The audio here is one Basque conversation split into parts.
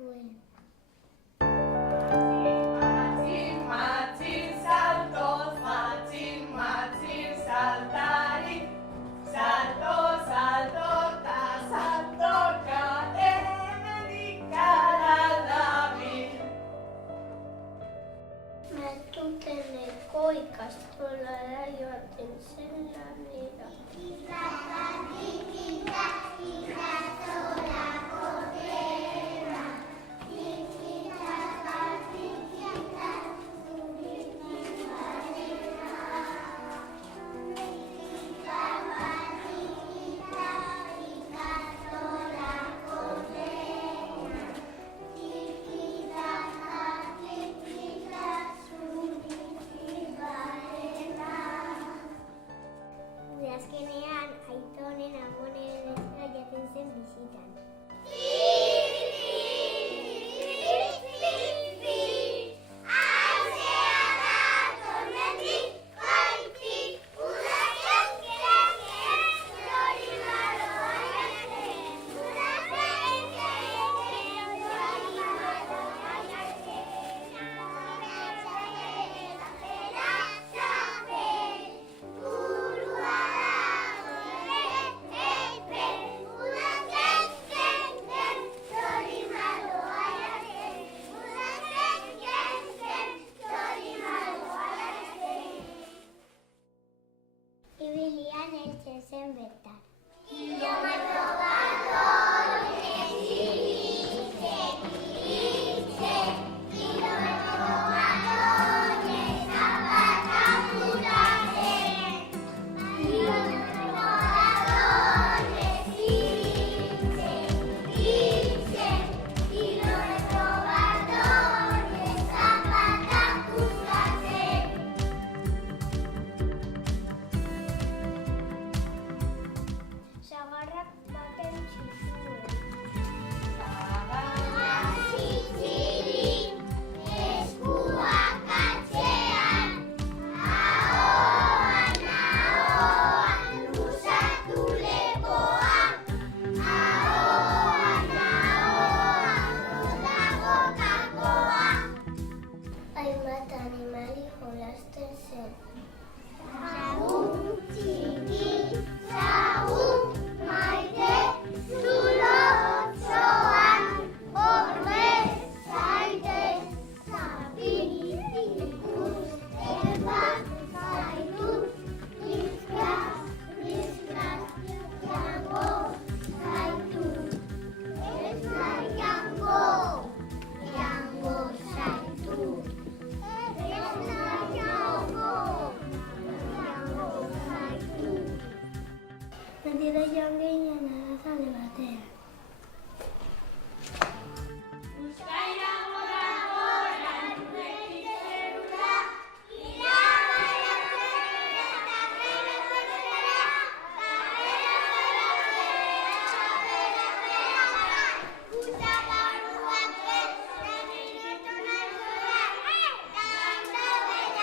zuen. Matxin, salto, saltari, salto, ta saltoka, hemendik dabil. Martuteneko ikastolara joaten zen lanera. Azkenean, Aitonen amonen ezera jaten zen bizitan. Ibilian heltzen zen bertan. Kilometro bat horrez ibiltzen, kilometro bat horrez zapatak udatzen. Kilometro bat horrez ibiltzen, kilometro bat horrez zapatak udatzen. Sagarrak baten zituen. Sagarrak zitzirin, eskuak atzean, ahoan, luzatu lepoa, ahoan, dago kakoa. Hainbat animali jolasten zen. Sagun, txiki, sagun, maite, zulo, zoan, horre, zaite, zapin, ikus, erbat, zaitut, izkraz, jango, zaitut, ez nahi jango, zaitut, ez nahi jango, zaitut. Mendira joan ginen arazale batean. Euskaira gora gora, nuretik zerura, irabara zerura, eta gero zerura, Kuta barruak ez, minutu nazura, lando bera,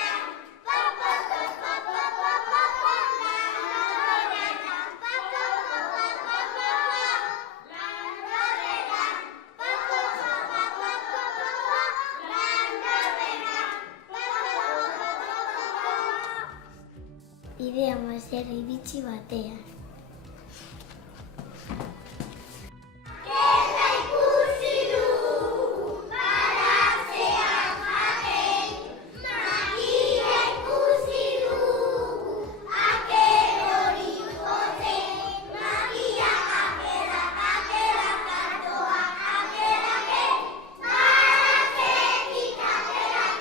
Bidea mazer iritsi batean. Gerra ikusi dugu, baratzean jaten, magia ikusi dugu, aker hori jotzen, magia akera, katoa, akerak, baratzetik akerak,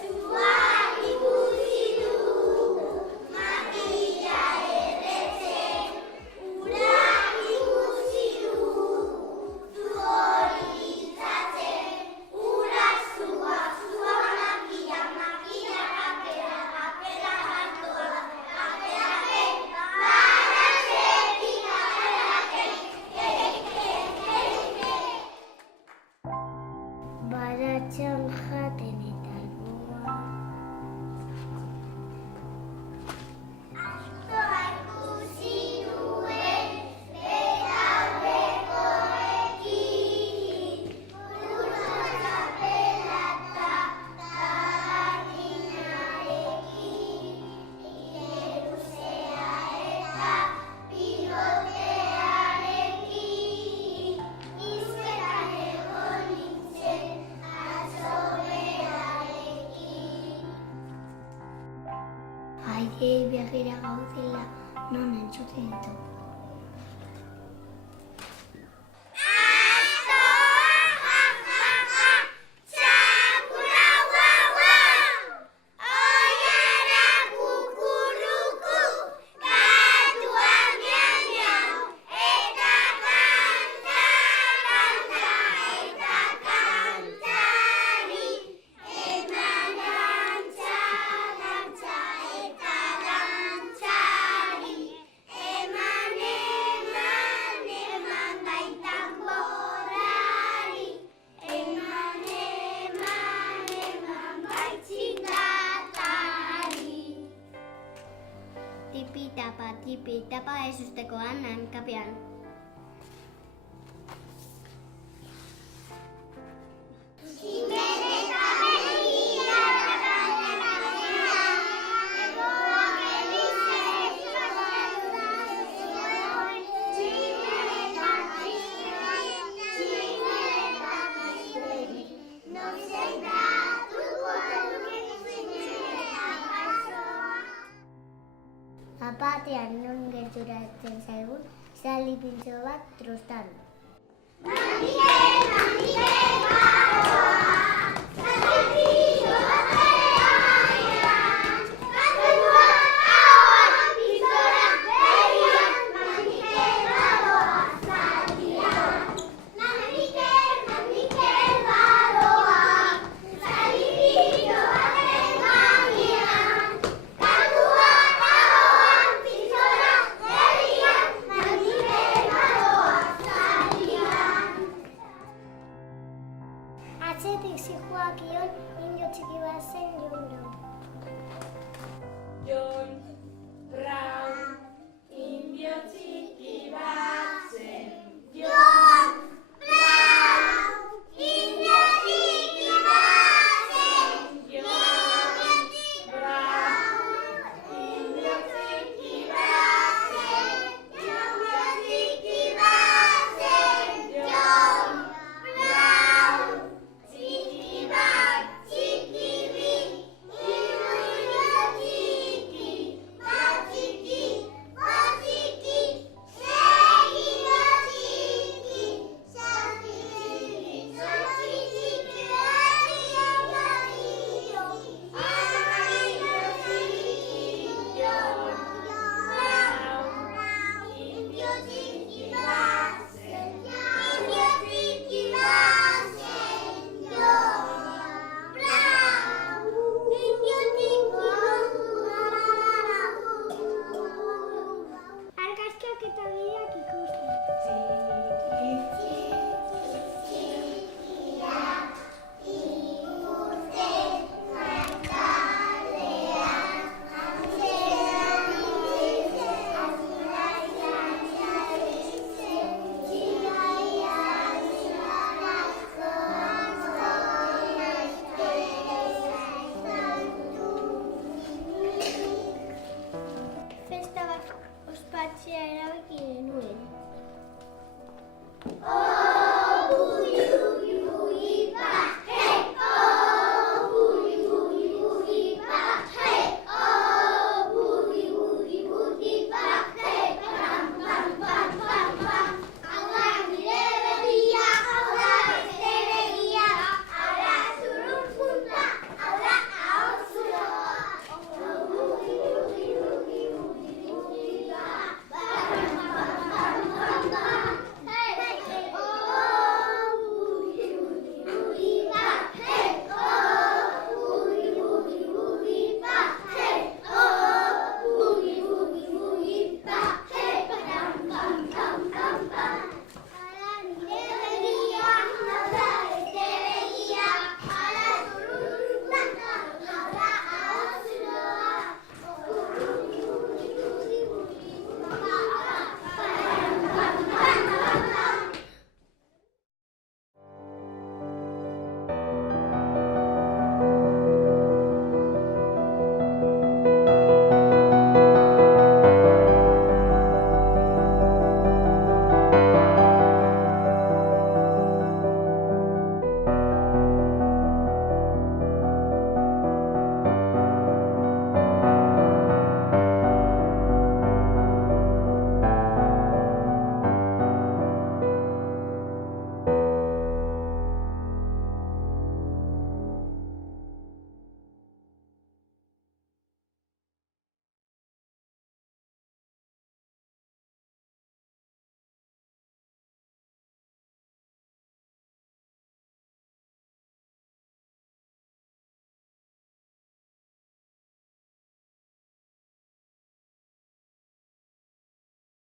zua ikusi dugu, magia erretzen, ura ikusi dugu, du hori litzatzen, ura zua, magia, akera, katoa, akerak, baratzetik akerak, baratzean jaten eta goa. Astoa ikusi nuen, betaurreko begira gaudela non entzuten ditugu. Tipi tapa ez ustekoan hankapean. Batean non gerturatzen zaigun, zaldi pintxo bat trostan. Atzetik zijoakion indio txiki bat zen John Brown. John Brown, indio txiki.